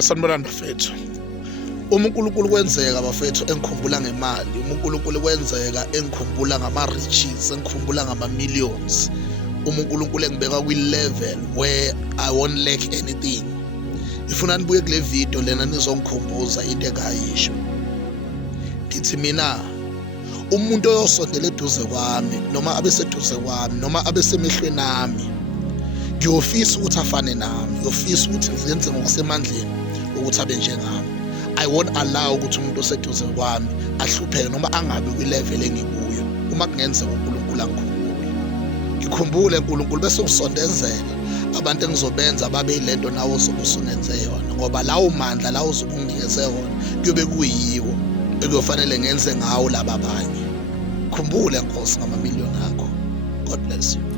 Sanibonani bafethu. Uma uNkulunkulu kwenzeka bafethu engikhumbula ngemali, uma uNkulunkulu kwenzeka engikhumbula ngama-riches, engikhumbula ngama-millions, uma uNkulunkulu engibeka kwi-level where I won't lack anything. Ngifuna nibuye kule video lena nizongikhumbuza into engayisho. Ngithi mina umuntu oyosondela eduze kwami noma abeseduze kwami noma abesemehlweni ami, ngiyofisa ukuthi afane nami, ngiyofisa ukuthi ngizenze ngokusemandleni ukuthi abe njengami. I won't allow ukuthi umuntu oseduze kwami ahlupheke noma angabi kwi-level engikuyo. Uma kungenzeka uNkulunkulu angikhumbule, ngikhumbule uNkulunkulu bese usondezela abantu engizobenza babe yilento nawe ozobe usungenze yona, ngoba lawo mandla lawo ozobe unginikeze yona kuyobe kuyiwo ekuyofanele ngenze ngawo laba abanye. Khumbule Nkosi ngama-million akho. God bless you.